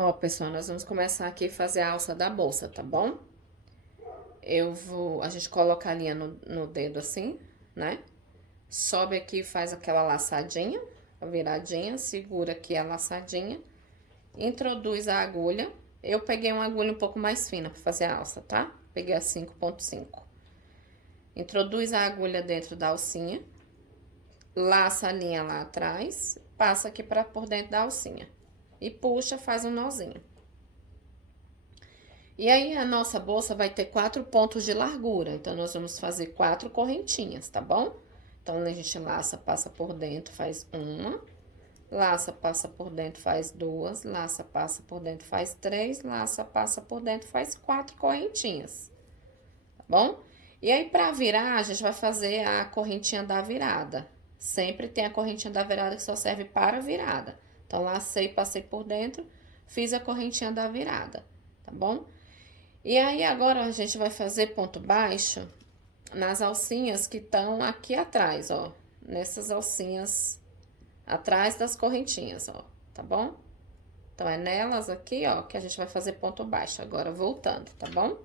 Ó, pessoal, nós vamos começar aqui a fazer a alça da bolsa, tá bom? A gente coloca a linha no dedo assim, né? Sobe aqui e faz aquela laçadinha, a viradinha, segura aqui a laçadinha, introduz a agulha. Eu peguei uma agulha um pouco mais fina pra fazer a alça, tá? Peguei a 5,5. Introduz a agulha dentro da alcinha, laça a linha lá atrás, passa aqui por dentro da alcinha e puxa, faz um nozinho. E aí, a nossa bolsa vai ter 4 pontos de largura. Então, nós vamos fazer 4 correntinhas, tá bom? Então, a gente laça, passa por dentro, faz uma. Laça, passa por dentro, faz duas. Laça, passa por dentro, faz três. Laça, passa por dentro, faz 4 correntinhas. Tá bom? E aí, pra virar, a gente vai fazer a correntinha da virada. Sempre tem a correntinha da virada que só serve para virada. Então, lacei, passei por dentro, fiz a correntinha da virada, tá bom? E aí, agora a gente vai fazer ponto baixo nas alcinhas que estão aqui atrás, ó. Nessas alcinhas atrás das correntinhas, ó, tá bom? Então, é nelas aqui, ó, que a gente vai fazer ponto baixo. Agora, voltando, tá bom?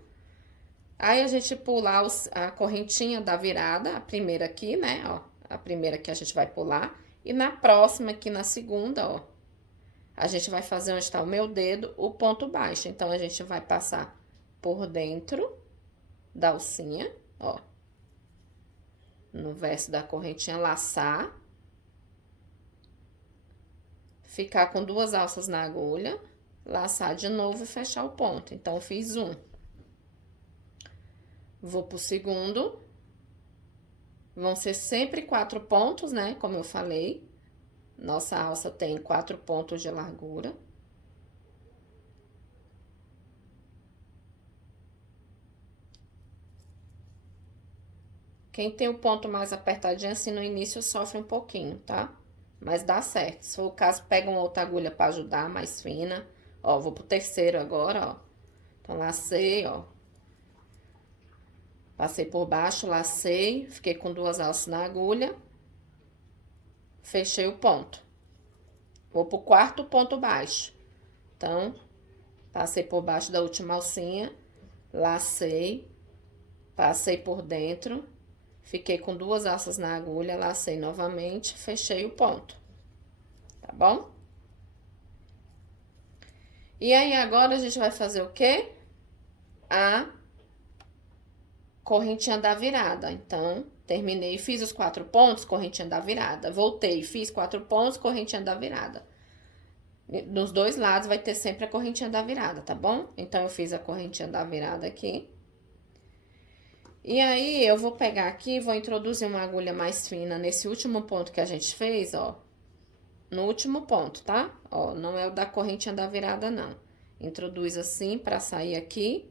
Aí, a gente pula a correntinha da virada, a primeira aqui, né, ó. A primeira que a gente vai pular. E na próxima, aqui na segunda, ó, a gente vai fazer onde está o meu dedo, o ponto baixo. Então, a gente vai passar por dentro da alcinha, ó. No verso da correntinha, laçar. Ficar com 2 alças na agulha, laçar de novo e fechar o ponto. Então, fiz um. Vou pro segundo. Vão ser sempre 4 pontos, né? Como eu falei. Nossa alça tem 4 pontos de largura. Quem tem o ponto mais apertadinho assim no início sofre um pouquinho, tá? Mas dá certo. Se for o caso, pega uma outra agulha pra ajudar, mais fina. Ó, vou pro terceiro agora, ó. Então, lacei, ó. Passei por baixo, lacei, fiquei com 2 alças na agulha. Fechei o ponto. Vou pro quarto ponto baixo. Então, passei por baixo da última alcinha, lacei, passei por dentro, fiquei com 2 alças na agulha, lacei novamente, fechei o ponto. Tá bom? E aí, agora a gente vai fazer o quê? A correntinha da virada. Então, terminei, fiz os 4 pontos, correntinha da virada. Voltei, fiz 4 pontos, correntinha da virada. Nos dois lados vai ter sempre a correntinha da virada, tá bom? Então, eu fiz a correntinha da virada aqui. E aí, eu vou pegar aqui e vou introduzir uma agulha mais fina nesse último ponto que a gente fez, ó. No último ponto, tá? Ó, não é o da correntinha da virada, não. Introduz assim pra sair aqui.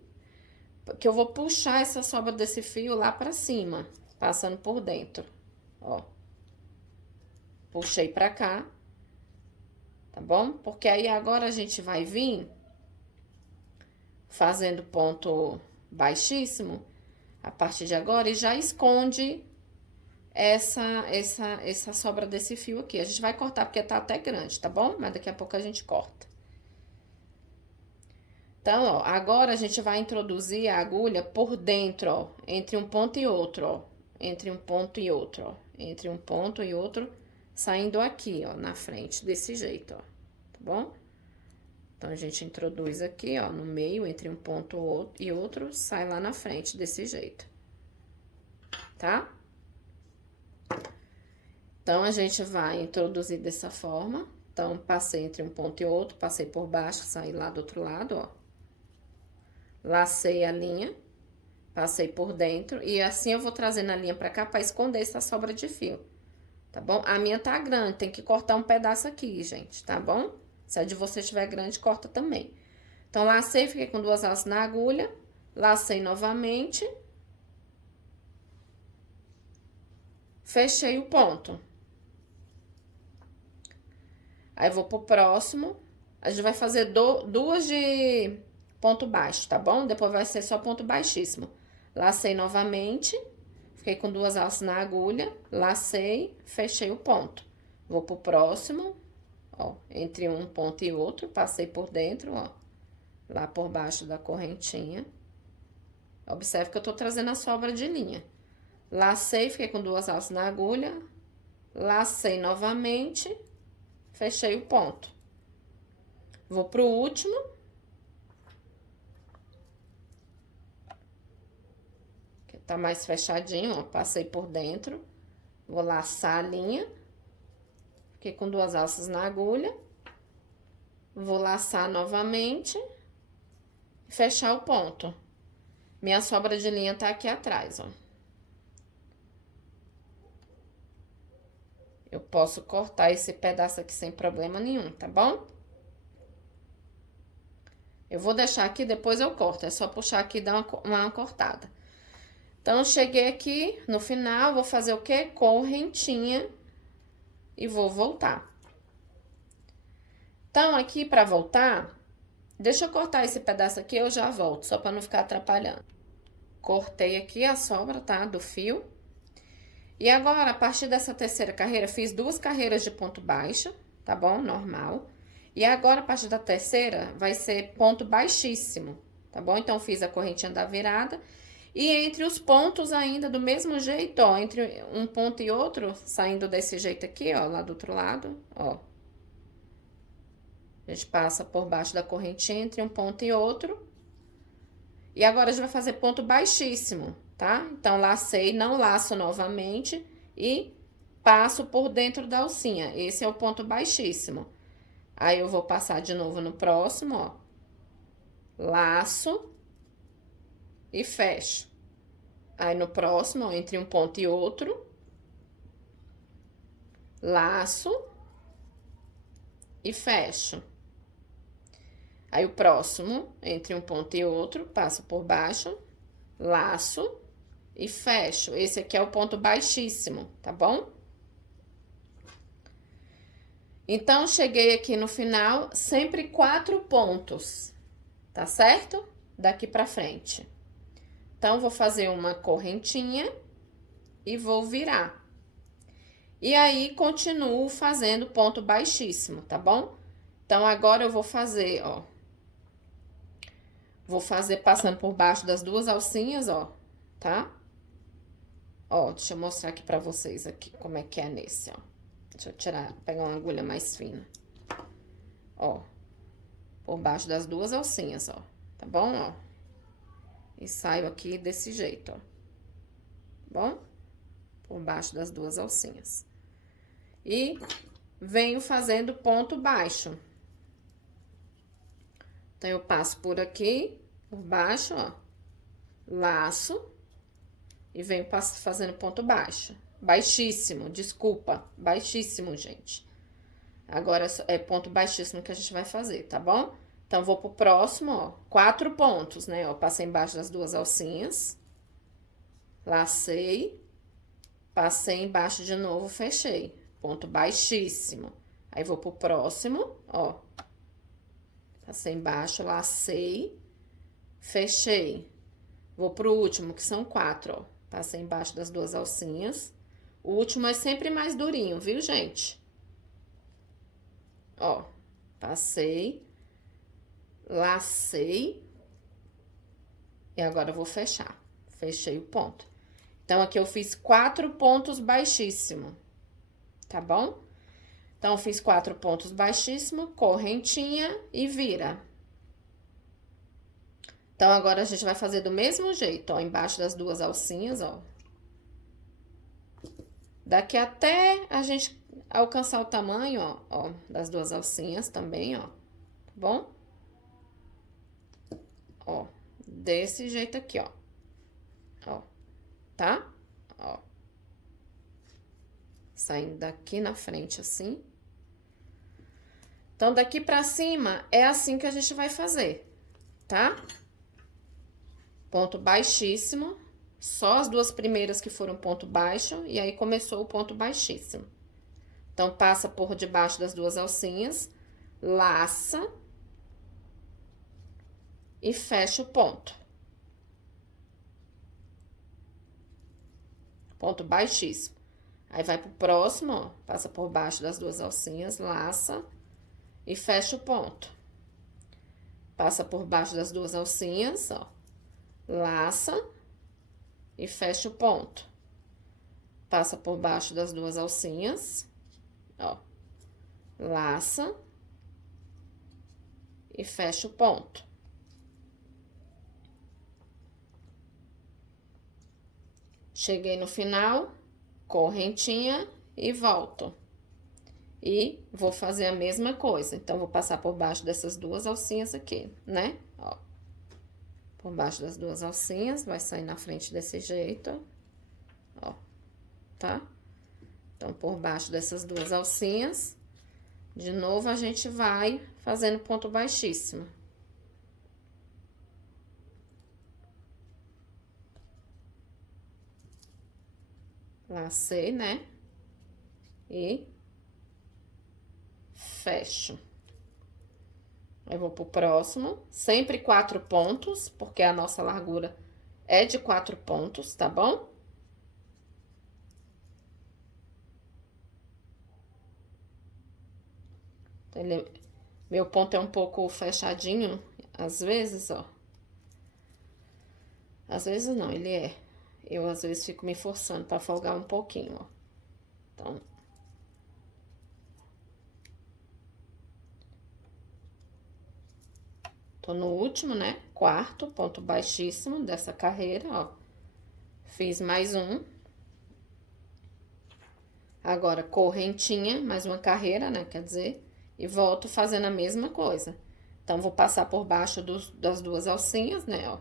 Que eu vou puxar essa sobra desse fio lá pra cima, passando por dentro, ó. Puxei pra cá, tá bom? Porque aí agora a gente vai vir fazendo ponto baixíssimo a partir de agora e já esconde essa sobra desse fio aqui. A gente vai cortar porque tá até grande, tá bom? Mas daqui a pouco a gente corta. Então, ó, agora a gente vai introduzir a agulha por dentro, ó, entre um ponto e outro, ó. Entre um ponto e outro, ó. Entre um ponto e outro, saindo aqui, ó, na frente, desse jeito, ó. Tá bom? Então, a gente introduz aqui, ó, no meio, entre um ponto e outro, sai lá na frente, desse jeito. Tá? Então, a gente vai introduzir dessa forma. Então, passei entre um ponto e outro, passei por baixo, saí lá do outro lado, ó. Lacei a linha, passei por dentro e assim eu vou trazendo a linha pra cá pra esconder essa sobra de fio, tá bom? A minha tá grande, tem que cortar um pedaço aqui, gente, tá bom? Se a de você estiver grande, corta também. Então, lacei, fiquei com 2 alças na agulha, lacei novamente, fechei o ponto. Aí, vou pro próximo, a gente vai fazer duas de ponto baixo, tá bom? Depois vai ser só ponto baixíssimo. Lacei novamente, fiquei com 2 alças na agulha, lacei, fechei o ponto. Vou pro próximo, Ó, entre um ponto e outro, passei por dentro, ó, lá por baixo da correntinha. Observe que eu tô trazendo a sobra de linha. Lacei, fiquei com 2 alças na agulha, lacei novamente, fechei o ponto. Vou pro último. Que tá mais fechadinho, ó, passei por dentro. Vou laçar a linha. Fiquei com 2 alças na agulha. Vou laçar novamente e fechar o ponto. Minha sobra de linha tá aqui atrás, ó. Eu posso cortar esse pedaço aqui sem problema nenhum, tá bom? Eu vou deixar aqui, depois eu corto. É só puxar aqui e dar uma cortada. Então, cheguei aqui no final, vou fazer o quê? Correntinha e vou voltar. Então, aqui pra voltar, deixa eu cortar esse pedaço aqui, eu já volto, só pra não ficar atrapalhando. Cortei aqui a sobra, tá? Do fio. E agora, a partir dessa terceira carreira, fiz 2 carreiras de ponto baixo, tá bom? Normal. E agora, a partir da terceira, vai ser ponto baixíssimo, tá bom? Então, fiz a correntinha da virada. E entre os pontos ainda, do mesmo jeito, ó, entre um ponto e outro, saindo desse jeito aqui, ó, lá do outro lado, ó. A gente passa por baixo da correntinha entre um ponto e outro. E agora, a gente vai fazer ponto baixíssimo, tá? Então, lacei, não laço novamente e passo por dentro da alcinha. Esse é o ponto baixíssimo. Aí, eu vou passar de novo no próximo, ó. Laço e fecho. Aí, no próximo, ó, entre um ponto e outro. Laço e fecho. Aí, o próximo, entre um ponto e outro, passo por baixo, laço e fecho. Esse aqui é o ponto baixíssimo, tá bom? Então, cheguei aqui no final, sempre 4 pontos, tá certo? Daqui pra frente. Então, vou fazer uma correntinha e vou virar. E aí, continuo fazendo ponto baixíssimo, tá bom? Então, agora eu vou fazer, ó. Vou fazer passando por baixo das 2 alcinhas, ó, tá? Ó, deixa eu mostrar aqui pra vocês aqui como é que é nesse, ó. Deixa eu tirar, pegar uma agulha mais fina. Ó, por baixo das 2 alcinhas, ó, tá bom, ó? E saio aqui desse jeito, ó, tá bom? Por baixo das 2 alcinhas. E venho fazendo ponto baixo. Então, eu passo por aqui, por baixo, ó, laço, e venho fazendo ponto baixo. Baixíssimo, desculpa, baixíssimo, gente. Agora, é ponto baixíssimo que a gente vai fazer, tá bom? Então, vou pro próximo, ó, 4 pontos, né? Ó, passei embaixo das 2 alcinhas, lacei, passei embaixo de novo, fechei. Ponto baixíssimo. Aí, vou pro próximo, ó. Passei embaixo, lacei, fechei. Vou pro último, que são 4, ó. Passei embaixo das 2 alcinhas. O último é sempre mais durinho, viu, gente? Ó, passei, lacei. E agora eu vou fechar. Fechei o ponto. Então, aqui eu fiz 4 pontos baixíssimo, tá bom? Então, fiz 4 pontos baixíssimo, correntinha e vira. Então, agora a gente vai fazer do mesmo jeito, ó, embaixo das 2 alcinhas, ó. Daqui até a gente alcançar o tamanho, ó, das 2 alcinhas também, ó, tá bom? Ó, desse jeito aqui, ó, tá? Ó. Saindo daqui na frente, assim. Então, daqui pra cima, é assim que a gente vai fazer, tá? Ponto baixíssimo, só as 2 primeiras que foram ponto baixo, e aí começou o ponto baixíssimo. Então, passa por debaixo das 2 alcinhas, laça e fecha o ponto. Ponto baixíssimo. Aí, vai pro próximo, ó, passa por baixo das 2 alcinhas, laça e fecha o ponto. Passa por baixo das duas alcinhas, ó. Laça e fecha o ponto. Passa por baixo das duas alcinhas, ó. Laça e fecha o ponto. Cheguei no final, correntinha e volto. E vou fazer a mesma coisa. Então, vou passar por baixo dessas duas alcinhas aqui, né? Ó. Por baixo das duas alcinhas, vai sair na frente desse jeito, ó. Tá? Então, por baixo dessas duas alcinhas, de novo, a gente vai fazendo ponto baixíssimo. Lacei, né? E fecho. Eu vou pro próximo, sempre 4 pontos, porque a nossa largura é de 4 pontos, tá bom? Meu ponto é um pouco fechadinho, às vezes, ó. Às vezes não, ele é. Eu, às vezes, fico me forçando pra folgar um pouquinho, ó. Então... Tô no último, né? Quarto, ponto baixíssimo dessa carreira, ó. Fiz mais um. Agora, correntinha, mais uma carreira, né? Quer dizer, e volto fazendo a mesma coisa. Então, vou passar por baixo das duas alcinhas, né, ó.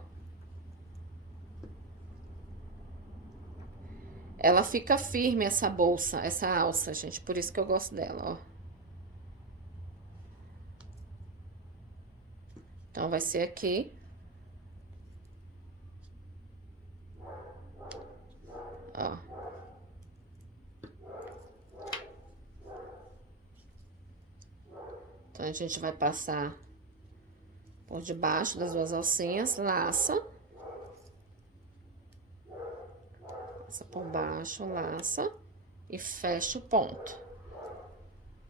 Ela fica firme, essa bolsa, essa alça, gente, por isso que eu gosto dela, ó. Então, vai ser aqui. Ó. Então, a gente vai passar por debaixo das duas alcinhas, laça. Passa por baixo, laça e fecha o ponto.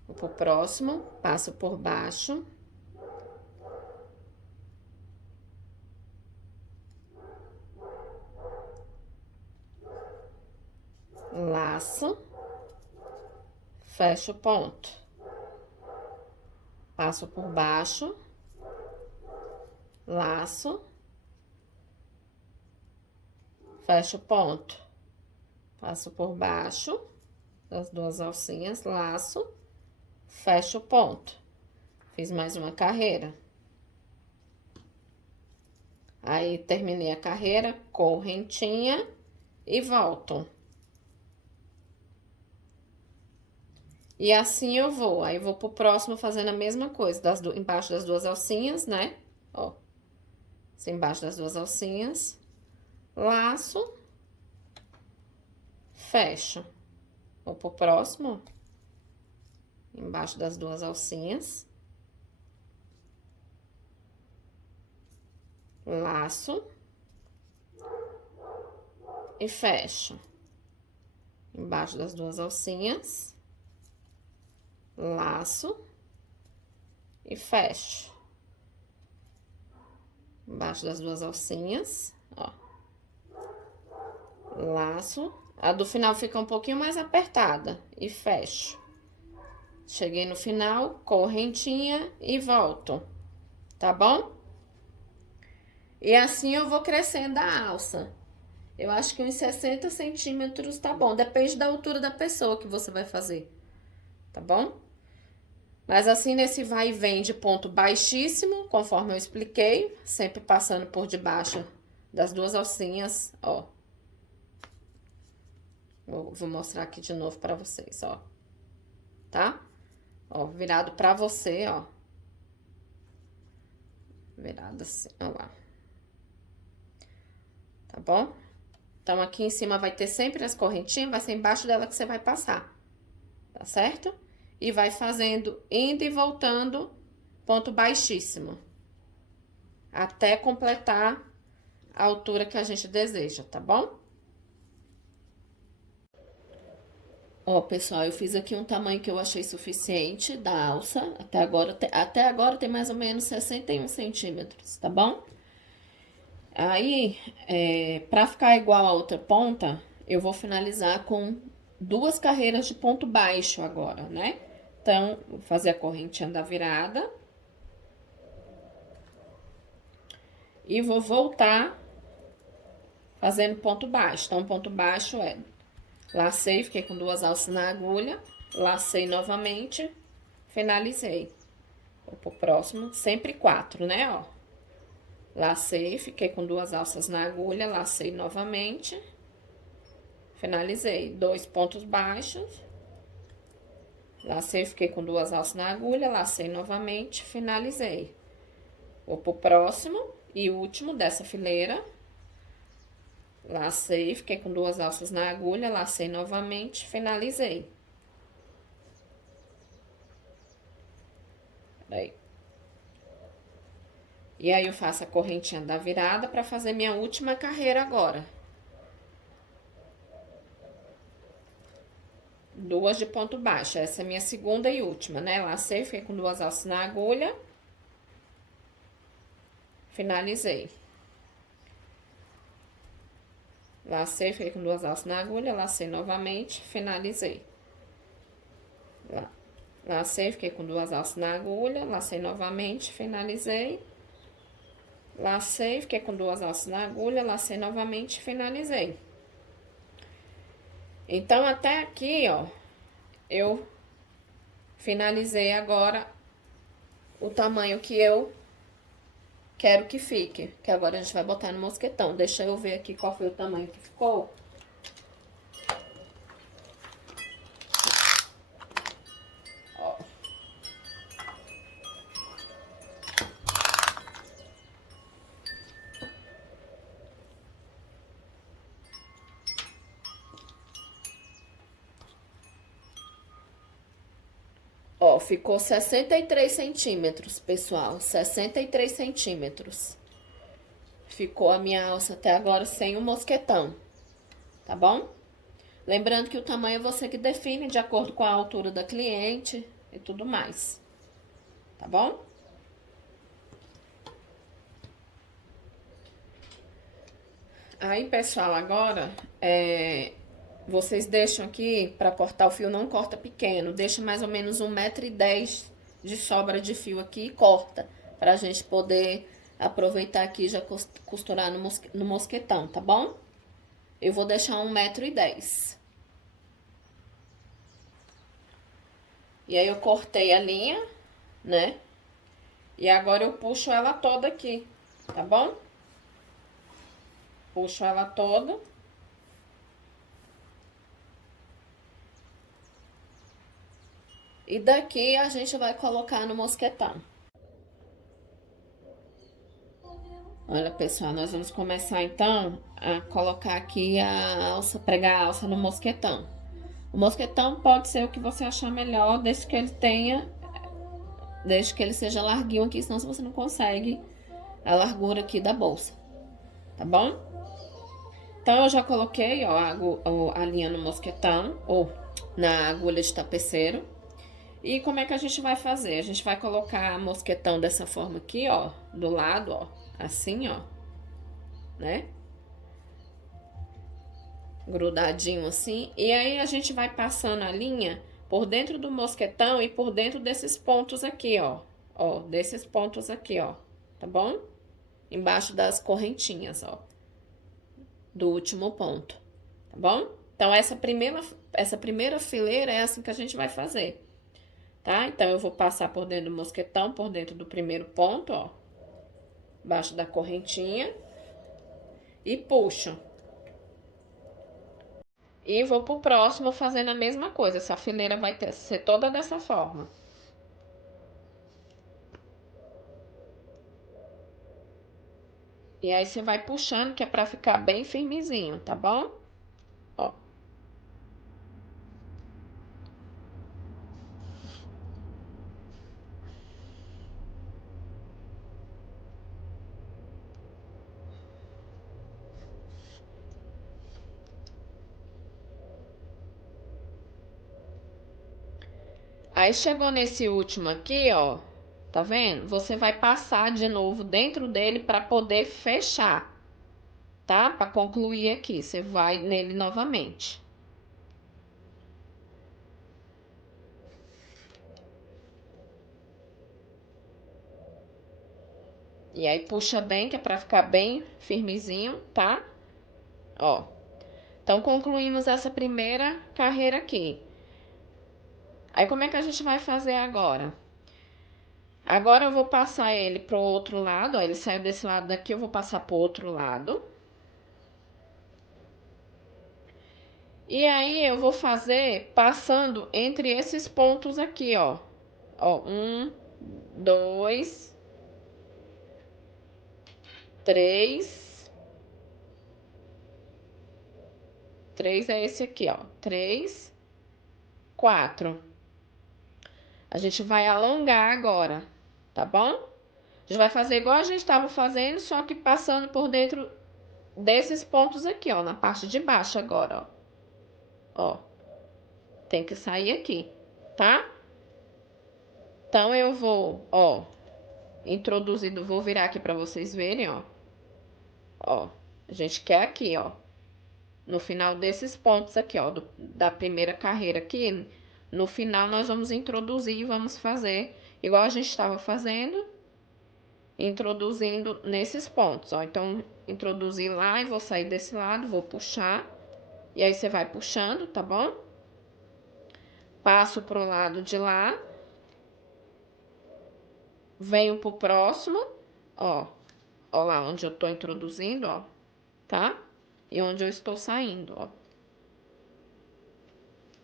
Vou pro próximo, passo por baixo. Laço, fecho o ponto. Passo por baixo, laço, fecho o ponto. Passo por baixo das duas alcinhas, laço, fecho o ponto. Fiz mais uma carreira. Aí, terminei a carreira, correntinha e volto. E assim eu vou. Aí, eu vou pro próximo fazendo a mesma coisa, embaixo das duas alcinhas, né? Ó. Assim, embaixo das duas alcinhas. Laço. Fecho. Vou pro próximo. Embaixo das duas alcinhas. Laço. E fecho. Embaixo das duas alcinhas. Laço. E fecho. Embaixo das duas alcinhas, ó. Laço. A do final fica um pouquinho mais apertada e fecho. Cheguei no final, correntinha e volto, tá bom? E assim eu vou crescendo a alça. Eu acho que uns 60 centímetros tá bom, depende da altura da pessoa que você vai fazer, tá bom? Mas assim, nesse vai e vem de ponto baixíssimo, conforme eu expliquei, sempre passando por debaixo das duas alcinhas, ó. Vou mostrar aqui de novo pra vocês, ó. Tá? Ó, virado pra você, ó. Virado assim, ó lá. Tá bom? Então, aqui em cima vai ter sempre as correntinhas, vai ser embaixo dela que você vai passar. Tá certo? E vai fazendo, indo e voltando, ponto baixíssimo. Até completar a altura que a gente deseja, tá bom? Ó, pessoal, eu fiz aqui um tamanho que eu achei suficiente da alça. Até agora tem mais ou menos 61 centímetros, tá bom? Aí, pra ficar igual a outra ponta, eu vou finalizar com 2 carreiras de ponto baixo agora, né? Então, vou fazer a correntinha da virada. E vou voltar fazendo ponto baixo. Então, ponto baixo é lacei, fiquei com 2 alças na agulha, lacei novamente, finalizei. Vou pro próximo, sempre 4, né, ó. Lacei, fiquei com 2 alças na agulha, lacei novamente, finalizei. 2 pontos baixos, lacei, fiquei com 2 alças na agulha, lacei novamente, finalizei. Vou pro próximo e último dessa fileira. Lacei, fiquei com 2 alças na agulha, lacei novamente, finalizei. Aí. E aí, eu faço a correntinha da virada pra fazer minha última carreira agora. 2 de ponto baixo, essa é a minha segunda e última, né? Lacei, fiquei com 2 alças na agulha, finalizei. Lacei, fiquei com 2 alças na agulha, lacei novamente, finalizei. Lacei, fiquei com 2 alças na agulha, lacei novamente, finalizei. Lacei, fiquei com 2 alças na agulha, lacei novamente, finalizei. Então, até aqui, ó, eu finalizei agora o tamanho que eu quero que fique. Que agora a gente vai botar no mosquetão. Deixa eu ver aqui qual foi o tamanho que ficou. Ó. Ó, ficou 63 centímetros, pessoal. 63 centímetros. Ficou a minha alça até agora sem o mosquetão, tá bom? Lembrando que o tamanho é você que define de acordo com a altura da cliente e tudo mais, tá bom? Aí, pessoal, agora, vocês deixam aqui, pra cortar o fio, não corta pequeno, deixa mais ou menos 1,10 m de sobra de fio aqui e corta, pra gente poder aproveitar aqui e já costurar no mosquetão, tá bom? Eu vou deixar 1,10 m. E aí, eu cortei a linha, né? E agora eu puxo ela toda aqui, tá bom? Puxo ela toda. E daqui a gente vai colocar no mosquetão. Olha, pessoal, nós vamos começar então a colocar aqui a alça, pregar a alça no mosquetão. O mosquetão pode ser o que você achar melhor, desde que ele seja larguinho aqui, senão você não consegue a largura aqui da bolsa, tá bom? Então, eu já coloquei, ó, a linha no mosquetão, ou na agulha de tapeceiro. E como é que a gente vai fazer? A gente vai colocar mosquetão dessa forma aqui, ó, do lado, ó, assim, ó, né? Grudadinho assim. E aí, a gente vai passando a linha por dentro do mosquetão e por dentro desses pontos aqui, ó. Ó, desses pontos aqui, ó, tá bom? Embaixo das correntinhas, ó, do último ponto, tá bom? Então, essa primeira fileira é assim que a gente vai fazer, tá? Então, eu vou passar por dentro do mosquetão, por dentro do primeiro ponto, ó, embaixo da correntinha, e puxo. E vou pro próximo fazendo a mesma coisa. Essa fileira vai ser toda dessa forma. E aí, você vai puxando, que é pra ficar bem firmezinho, tá bom? Ó. Aí chegou nesse último aqui, ó. Tá vendo? Você vai passar de novo dentro dele para poder fechar, tá? Para concluir aqui, você vai nele novamente. E aí puxa bem, que é para ficar bem firmezinho, tá? Ó. Então concluímos essa primeira carreira aqui. Aí como é que a gente vai fazer agora? Agora eu vou passar ele pro outro lado, ó, ele saiu desse lado daqui, eu vou passar pro outro lado. E aí eu vou fazer passando entre esses pontos aqui, ó. Ó, 1, 2, 3. 3 é esse aqui, ó. 3, 4. A gente vai alongar agora, tá bom? A gente vai fazer igual a gente estava fazendo, só que passando por dentro desses pontos aqui, ó, na parte de baixo agora, ó. Ó, tem que sair aqui, tá? Então eu vou, ó, introduzindo, vou virar aqui para vocês verem, ó. Ó, a gente quer aqui, ó, no final desses pontos aqui, ó, da primeira carreira aqui, no final nós vamos introduzir e vamos fazer igual a gente estava fazendo, introduzindo nesses pontos, ó. Então, introduzir lá e vou sair desse lado, vou puxar, e aí você vai puxando, tá bom? Passo pro lado de lá, venho pro próximo, ó, ó lá onde eu tô introduzindo, ó, tá? E onde eu estou saindo, ó.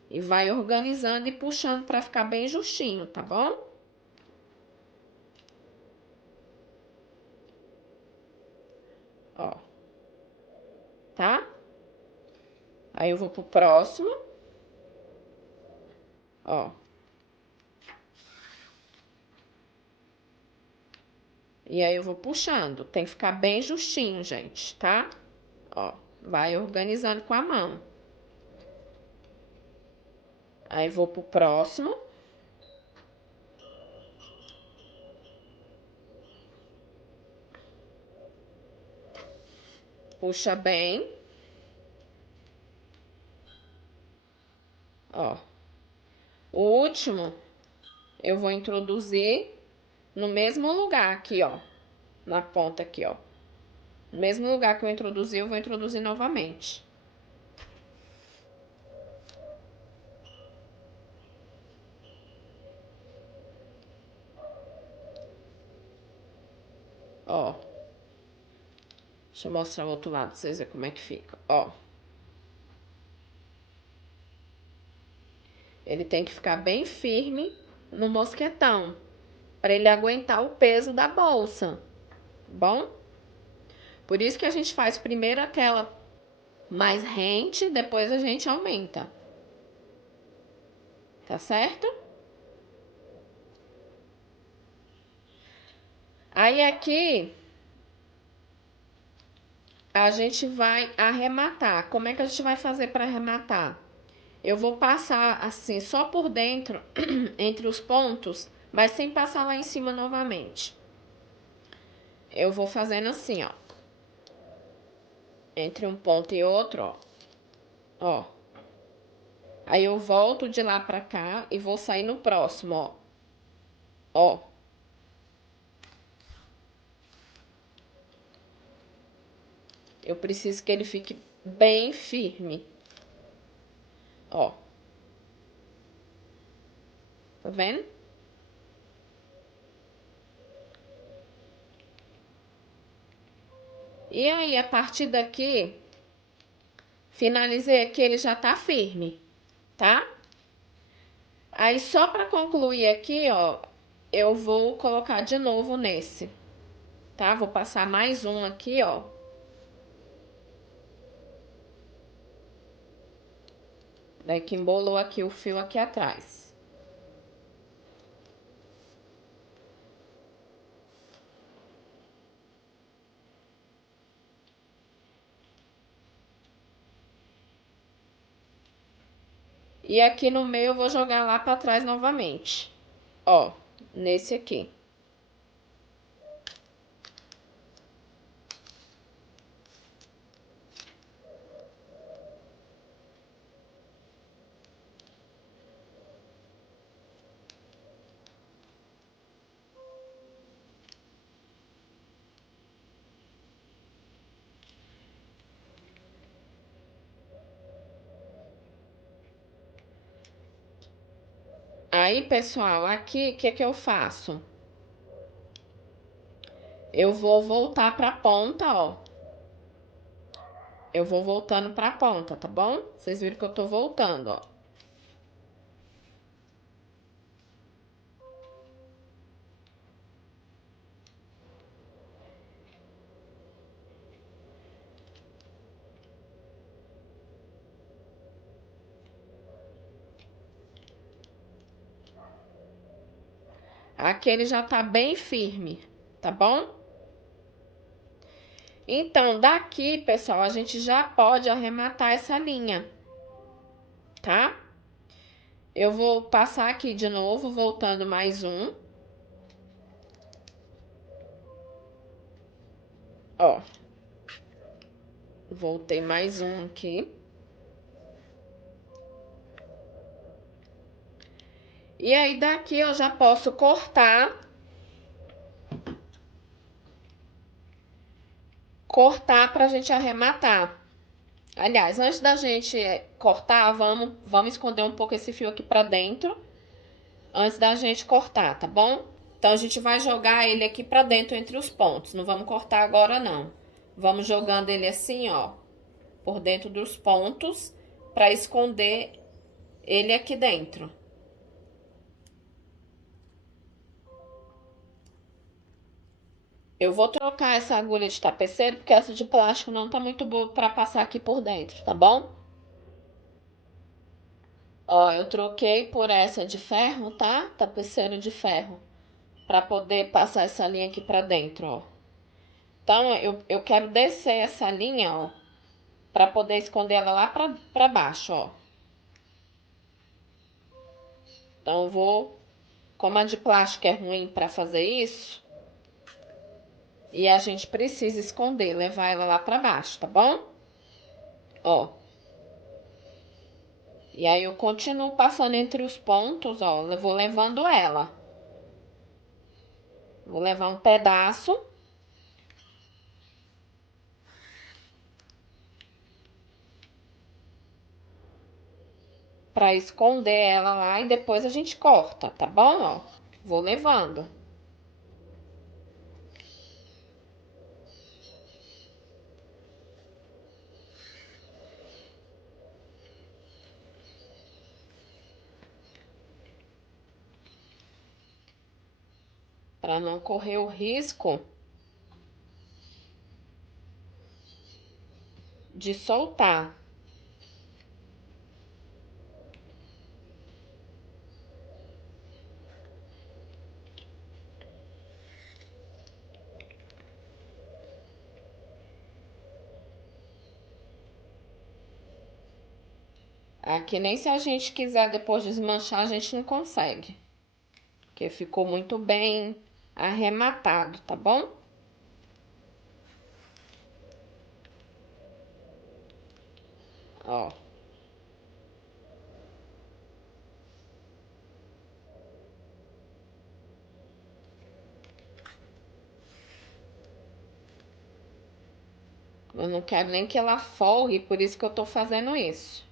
E vai organizando e puxando para ficar bem justinho, tá bom? Ó. Tá? Aí eu vou pro próximo. Ó. E aí eu vou puxando. Tem que ficar bem justinho, gente, tá? Ó. Vai organizando com a mão. Aí vou pro próximo. Puxa bem. Ó. O último eu vou introduzir no mesmo lugar aqui, ó. Na ponta aqui, ó. No mesmo lugar que eu introduzi, eu vou introduzir novamente. Ó. Deixa eu mostrar o outro lado pra vocês verem como é que fica, ó. Ele tem que ficar bem firme no mosquetão, para ele aguentar o peso da bolsa, bom? Por isso que a gente faz primeiro aquela mais rente, depois a gente aumenta. Tá certo? Aí aqui a gente vai arrematar. Como é que a gente vai fazer para arrematar? Eu vou passar assim só por dentro, entre os pontos, mas sem passar lá em cima novamente. Eu vou fazendo assim, ó. Entre um ponto e outro, ó. Ó. Aí eu volto de lá pra cá e vou sair no próximo, ó. Ó. Eu preciso que ele fique bem firme. Ó. Tá vendo? E aí, a partir daqui, finalizei aqui, ele já tá firme, tá? Aí, só pra concluir aqui, ó, eu vou colocar de novo nesse, tá? Vou passar mais um aqui, ó. Daí que embolou aqui o fio aqui atrás. E aqui no meio eu vou jogar lá pra trás novamente. Ó, nesse aqui. Aí, pessoal, aqui, o que que eu faço? Eu vou voltar pra ponta, ó. Eu vou voltando pra ponta, tá bom? Vocês viram que eu tô voltando, ó. Aqui ele já tá bem firme, tá bom? Então, daqui, pessoal, a gente já pode arrematar essa linha, tá? Eu vou passar aqui de novo, voltando mais um. Ó. Voltei mais um aqui. E aí, daqui eu já posso cortar. Cortar pra gente arrematar. Aliás, antes da gente cortar, vamos esconder um pouco esse fio aqui pra dentro. Antes da gente cortar, tá bom? Então, a gente vai jogar ele aqui pra dentro entre os pontos. Não vamos cortar agora, não. Vamos jogando ele assim, ó. Por dentro dos pontos. Pra esconder ele aqui dentro. Eu vou trocar essa agulha de tapeceiro, porque essa de plástico não tá muito boa pra passar aqui por dentro, tá bom? Ó, eu troquei por essa de ferro, tá? Tapeceiro de ferro. Pra poder passar essa linha aqui pra dentro, ó. Então, eu quero descer essa linha, ó. Pra poder esconder ela lá pra baixo, ó. Então, eu vou... Como a de plástico é ruim pra fazer isso... E a gente precisa esconder, levar ela lá pra baixo, tá bom? Ó. E aí eu continuo passando entre os pontos, ó. Eu vou levando ela. Vou levar um pedaço. Pra esconder ela lá e depois a gente corta, tá bom? Ó, vou levando. Pra não correr o risco de soltar. Aqui nem se a gente quiser depois desmanchar, a gente não consegue. Porque ficou muito bem arrematado, tá bom? Ó. Eu não quero nem que ela folgue, por isso que eu tô fazendo isso.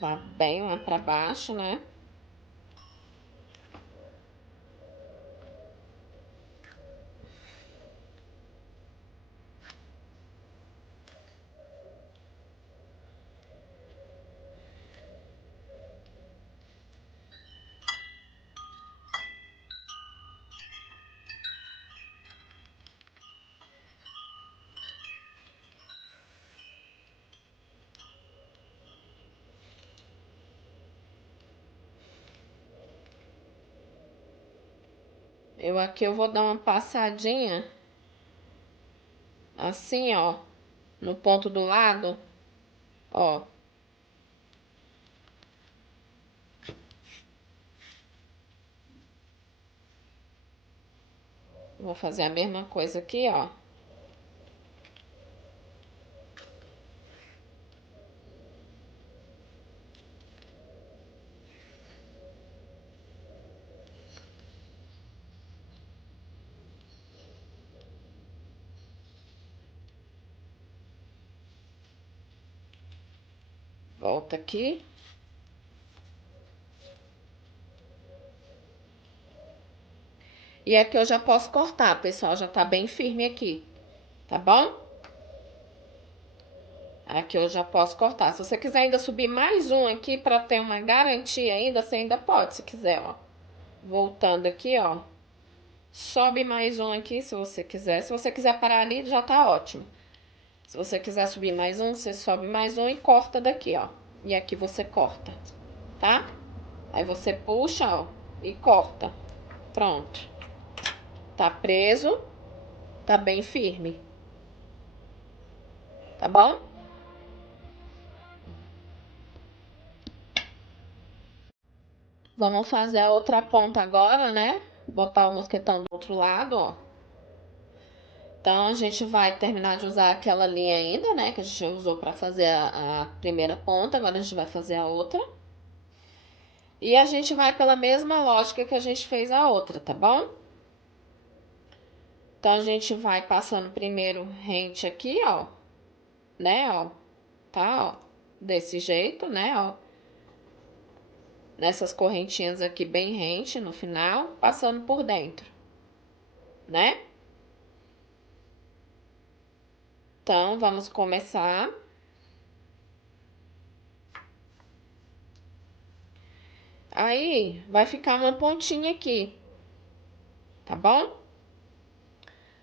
Vá bem lá pra baixo, né? Eu vou dar uma passadinha assim, ó, no ponto do lado, ó. Vou fazer a mesma coisa aqui, ó. Volta aqui. E aqui eu já posso cortar, pessoal, já tá bem firme aqui, tá bom? Aqui eu já posso cortar. Se você quiser ainda subir mais um aqui pra ter uma garantia ainda, você ainda pode, se quiser, ó. Voltando aqui, ó. Sobe mais um aqui, se você quiser. Se você quiser parar ali, já tá ótimo. Se você quiser subir mais um, você sobe mais um e corta daqui, ó. E aqui você corta, tá? Aí você puxa, ó, e corta. Pronto. Tá preso, tá bem firme. Tá bom? Vamos fazer a outra ponta agora, né? Botar o mosquetão do outro lado, ó. Então, a gente vai terminar de usar aquela linha ainda, né? Que a gente usou pra fazer a primeira ponta. Agora a gente vai fazer a outra. E a gente vai pela mesma lógica que a gente fez a outra, tá bom? Então, a gente vai passando primeiro rente aqui, ó. Né, ó. Tá, ó. Desse jeito, né, ó. Nessas correntinhas aqui bem rente no final, passando por dentro, né? Então, vamos começar. Aí, vai ficar uma pontinha aqui, tá bom?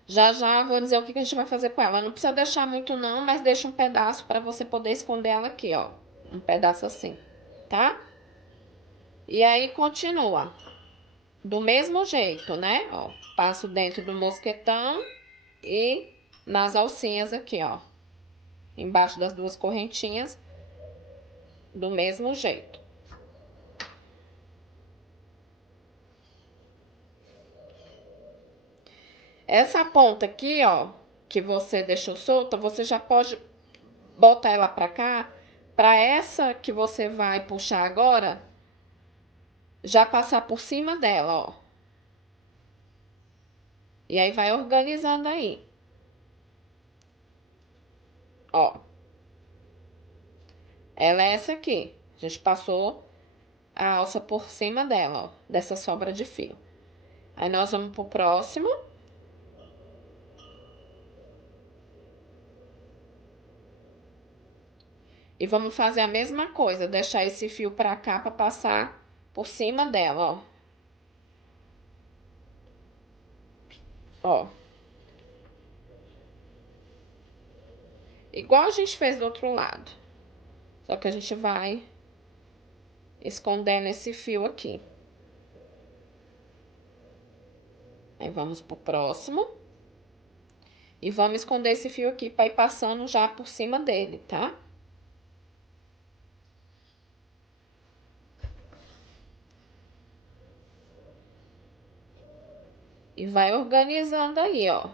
Já já vou dizer o que a gente vai fazer com ela. Não precisa deixar muito não, mas deixa um pedaço para você poder esconder ela aqui, ó. Um pedaço assim, tá? E aí, continua. Do mesmo jeito, né? Ó, passo dentro do mosquetão e nas alcinhas aqui, ó. Embaixo das duas correntinhas, do mesmo jeito. Essa ponta aqui, ó, que você deixou solta, você já pode botar ela pra cá, pra essa que você vai puxar agora, já passar por cima dela, ó. E aí vai organizando aí. Ó. Ela é essa aqui. A gente passou a alça por cima dela, ó, dessa sobra de fio. Aí nós vamos pro próximo. E vamos fazer a mesma coisa, deixar esse fio pra cá pra passar por cima dela, ó. Ó. Igual a gente fez do outro lado. Só que a gente vai escondendo esse fio aqui. Aí vamos pro próximo. E vamos esconder esse fio aqui para ir passando já por cima dele, tá? E vai organizando aí, ó.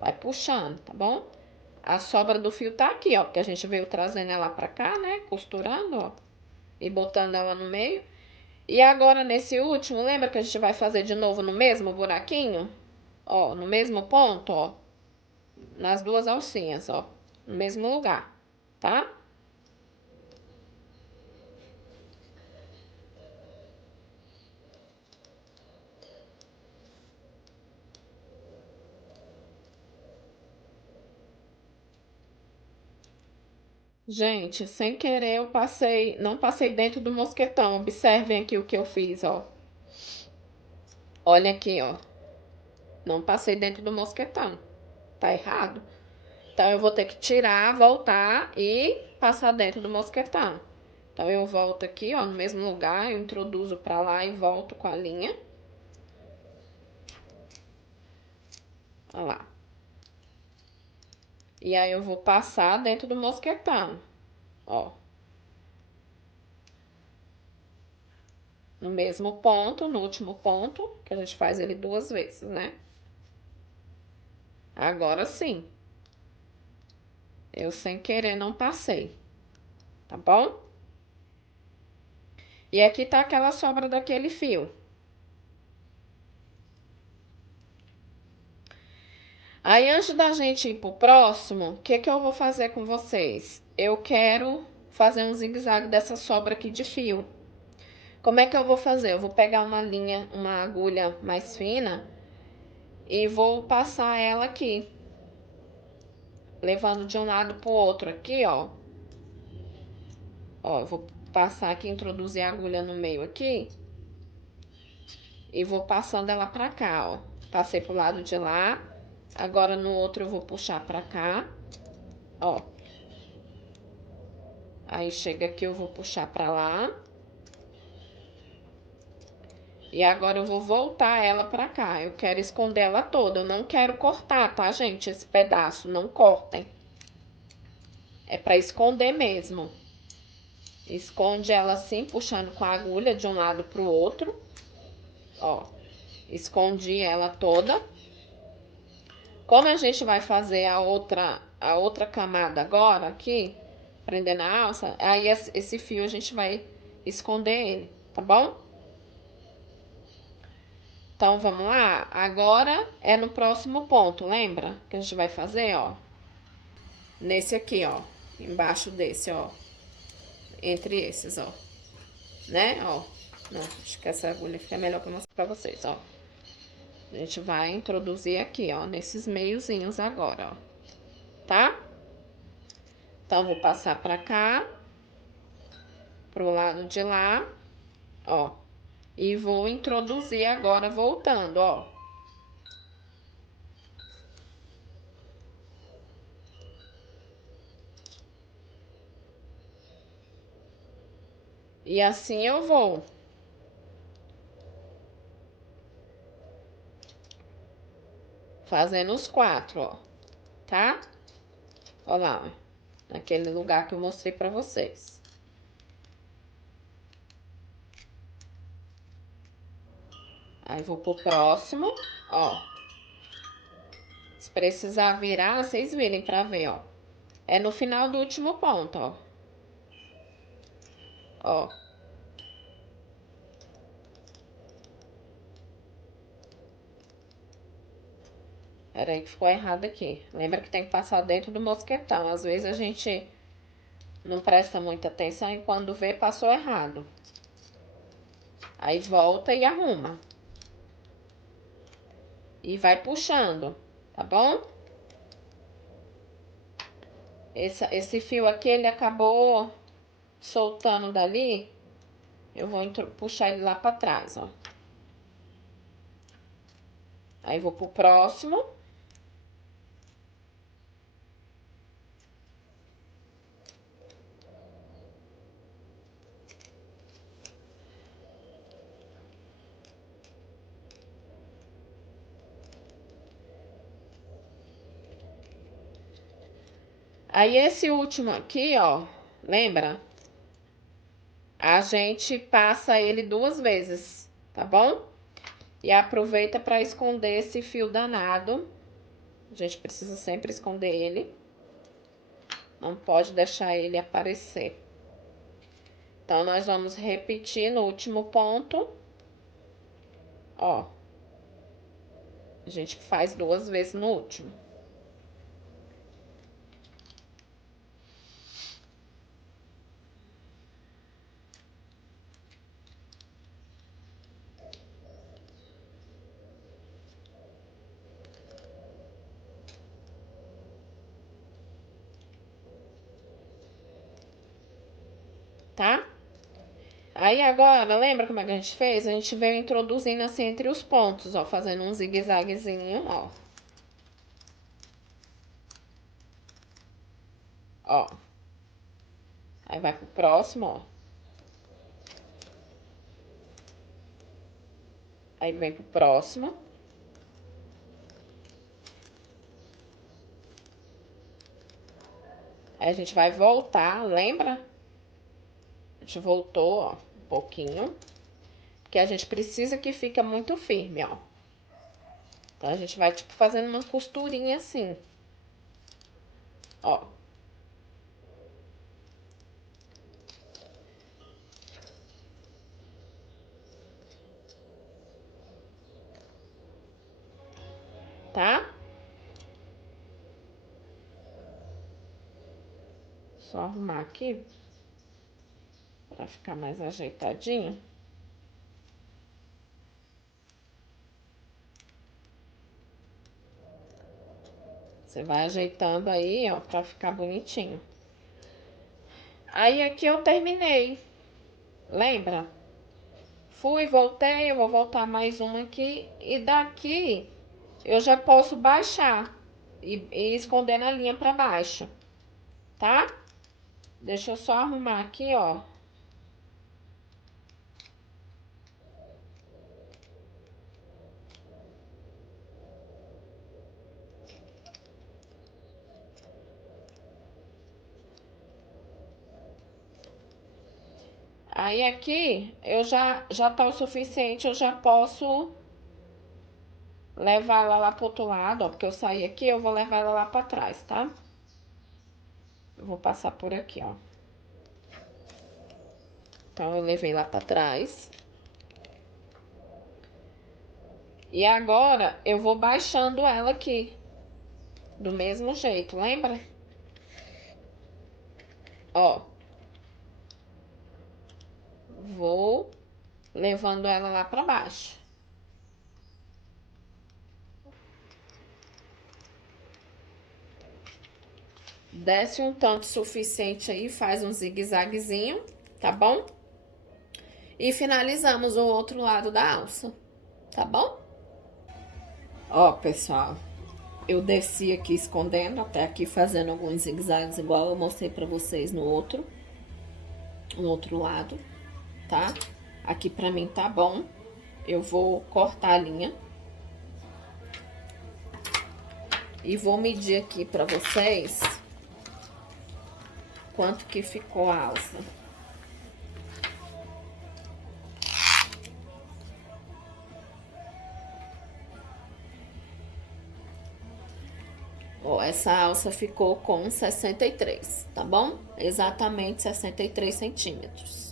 Vai puxando, tá bom? A sobra do fio tá aqui, ó, porque a gente veio trazendo ela pra cá, né? Costurando, ó. E botando ela no meio. E agora, nesse último, lembra que a gente vai fazer de novo no mesmo buraquinho? Ó, no mesmo ponto, ó. Nas duas alcinhas, ó. No mesmo lugar, tá? Gente, sem querer eu passei, não passei dentro do mosquetão. Observem aqui o que eu fiz, ó. Olha aqui, ó. Não passei dentro do mosquetão. Tá errado? Então, eu vou ter que tirar, voltar e passar dentro do mosquetão. Então, eu volto aqui, ó, no mesmo lugar, eu introduzo pra lá e volto com a linha. Olha lá. E aí eu vou passar dentro do mosquetão, ó. No mesmo ponto, no último ponto, que a gente faz ele 2 vezes, né? Agora sim. Eu sem querer não passei, tá bom? E aqui tá aquela sobra daquele fio. Aí, antes da gente ir pro próximo, o que que eu vou fazer com vocês? Eu quero fazer um zigue-zague dessa sobra aqui de fio. Como é que eu vou fazer? Eu vou pegar uma linha, uma agulha mais fina e vou passar ela aqui, levando de um lado pro outro aqui, ó. Ó, eu vou passar aqui, introduzir a agulha no meio aqui e vou passando ela pra cá, ó. Passei pro lado de lá, agora no outro eu vou puxar pra cá, ó. Aí chega aqui, eu vou puxar pra lá. E agora eu vou voltar ela pra cá. Eu quero esconder ela toda. Eu não quero cortar, tá, gente? Esse pedaço. Não cortem. É pra esconder mesmo. Esconde ela assim, puxando com a agulha de um lado pro outro. Ó. Escondi ela toda. Como a gente vai fazer a outra camada agora aqui, prendendo a alça, aí esse fio a gente vai esconder ele, tá bom? Então, vamos lá? Agora é no próximo ponto, lembra? Que a gente vai fazer, ó. Nesse aqui, ó. Embaixo desse, ó. Entre esses, ó. Né? Ó. Não, acho que essa agulha fica melhor pra mostrar pra vocês, ó. A gente vai introduzir aqui, ó. Nesses meiozinhos agora, ó. Tá? Então, vou passar pra cá. Pro lado de lá, ó. E vou introduzir agora voltando, ó. E assim eu vou. Fazendo os 4, ó. Tá? Ó lá, naquele lugar que eu mostrei pra vocês. Aí, vou pro próximo, ó. Se precisar virar, vocês virem pra ver, ó. É no final do último ponto, ó. Ó. Peraí que ficou errado aqui. Lembra que tem que passar dentro do mosquetão. Às vezes a gente não presta muita atenção e quando vê, passou errado. Aí volta e arruma. E vai puxando, tá bom? Esse fio aqui, ele acabou soltando dali. Eu vou puxar ele lá pra trás, ó. Aí, vou pro próximo. Aí, esse último aqui, ó, lembra? A gente passa ele 2 vezes, tá bom? E aproveita pra esconder esse fio danado. A gente precisa sempre esconder ele. Não pode deixar ele aparecer. Então, nós vamos repetir no último ponto. Ó. A gente faz 2 vezes no último. Tá? Aí agora, lembra como é que a gente fez? A gente veio introduzindo assim entre os pontos, ó, fazendo um zigue-zaguezinho, ó. Ó. Aí vai pro próximo, ó. Aí vem pro próximo. Aí a gente vai voltar, lembra? A gente voltou, ó, um pouquinho. Porque a gente precisa que fique muito firme, ó. Então, a gente vai, tipo, fazendo uma costurinha assim. Ó. Tá? Só arrumar aqui. Pra ficar mais ajeitadinho. Você vai ajeitando aí, ó, pra ficar bonitinho. Aí, aqui eu terminei. Lembra? Fui, voltei, eu vou voltar mais uma aqui. E daqui, eu já posso baixar. E esconder na linha pra baixo. Tá? Deixa eu só arrumar aqui, ó. Aí aqui, eu já tá o suficiente, eu já posso levar ela lá pro outro lado, ó. Porque eu saí aqui, eu vou levar ela lá pra trás, tá? Eu vou passar por aqui, ó. Então, eu levei lá pra trás. E agora, eu vou baixando ela aqui. Do mesmo jeito, lembra? Ó. Vou levando ela lá pra baixo. Desce um tanto suficiente aí, faz um zigue-zaguezinho, tá bom? E finalizamos o outro lado da alça, tá bom? Ó, pessoal, eu desci aqui escondendo, até aqui fazendo alguns zigue-zagues igual eu mostrei pra vocês no outro lado, tá? Aqui pra mim tá bom. Eu vou cortar a linha. E vou medir aqui pra vocês quanto que ficou a alça. Ó, essa alça ficou com 63, tá bom? Exatamente 63 centímetros.